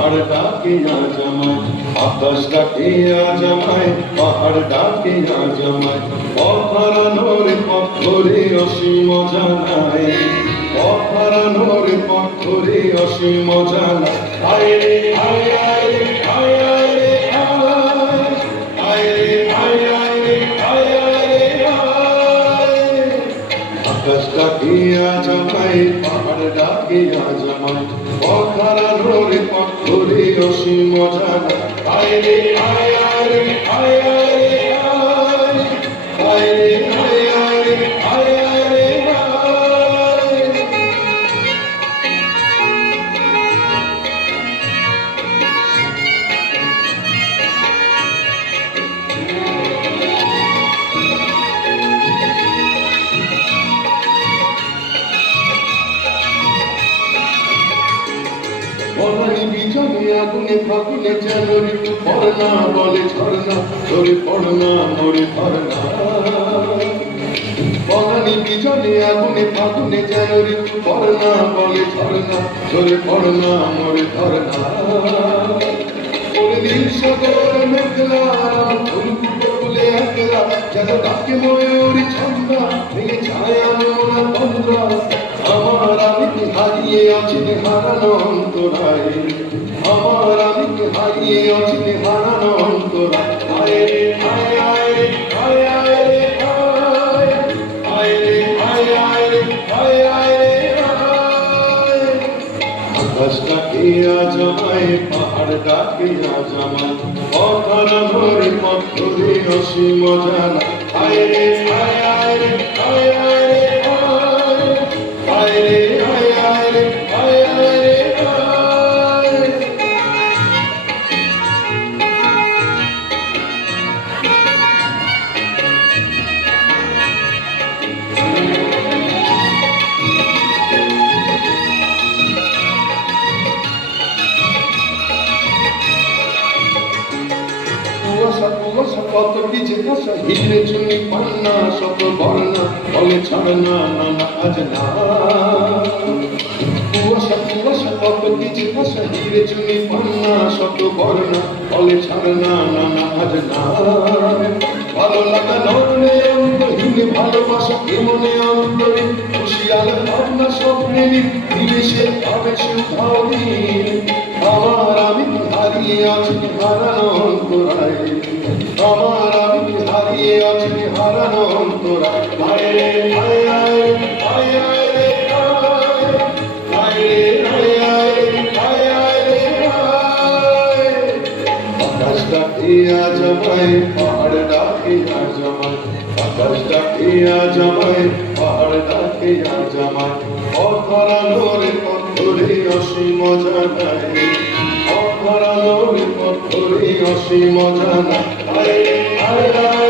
পাহাড় ডাকে আজ আমায়, আকাশ ডাকে আজ আমায়, পাহাড় ডাকে আজ আমায়। পথ হারানোর পথ ধরে অসীম জানায়, পথ হারানোর পথ ধরে অসীম জানায়। আয় রে আয় আয় রে আয় আয় রে আয়, আয় রে আয় আয় রে আয় আয় রে আয়। আকাশ ডাকে আজ আমায়, পাহাড় ডাকে আজ আমায়, পথ হারানোর পথ ধরে অসীম জানায়। আয় রে আয় আয় রে আয় আয় রে আয়, আয় রে আয় আয় রে আয় আয় রে আয়। বনানি বিজনে আগুনে ফাগুনে যেন ঋতু পড়না বলে ঝরনা, ধরে পড়না মরে ধরনা। বনানি বিজনে আগুনে ফাগুনে যেন ঋতু পড়না বলে ঝরনা, ধরে পড়না মরে ধরনা। ওরে নীল সাগর মেঘলা ফুলে একলা, যেন ডাকে ময়ূরী ছন্দা, ভেঙে ছায়া নোনা তন্দ্রা। আমার আমিকে হারিয়ে অচিনে হারানো অন্তরায়, আমার আমিকে হারিয়ে অচিনে হারানো অন্তরায়। আয় রে আয় আয় রে আয় আয় রে আয়, আয় রে আয় আয় রে আয় আয় রে আয়। আকাশ ডাকে আজ আমায়, পাহাড় ডাকে আজ আমায়, পথ হারানোর পথ ধরে অসীম জানায়। আয় রে আয় আয় রে আয় আয় রে আয়, আয় রে আয় আয় রে আয় আয় রে আয়। কুয়াশা কুয়াশা কত কিছু ভাষা, হিরে চুনি পান্না শত বর্ণা, বলে ছাড়না নানা আজ না। কুয়াশা কুয়াশা কত কিছু ভাষা, হিরে চুনি পান্না শত বর্ণা, বলে ছাড়না নানা আজ না। ভালো লাগা নরনে অন্তহীনে ভালোবাসা কেমনে অন্তরে, খুশিয়াল ভাবনা স্বপ্নেরই নিমেষে ভাবে সুধাদিন। আমার আমি হারিয়ে আছি হারানো অন্তরায়, আমার আমি হারিয়ে আছি হারানো অন্তরায়। আয় রে আয় আয় আয় আয় রে আয়, আয় রে আয় আয় আয় আয় রে আয়। আকাশ ডাকে আজ আমায়, পাহাড় ডাকে আজ আমায়, আকাশ ডাকে আজ আমায়, পাহাড় ডাকে আজ আমায়। পথ হারানোর পথ ধরে অসীম জানায়, পথ হারানোর পথ ধরে অসীম জানায়। আয় রে আয় আয়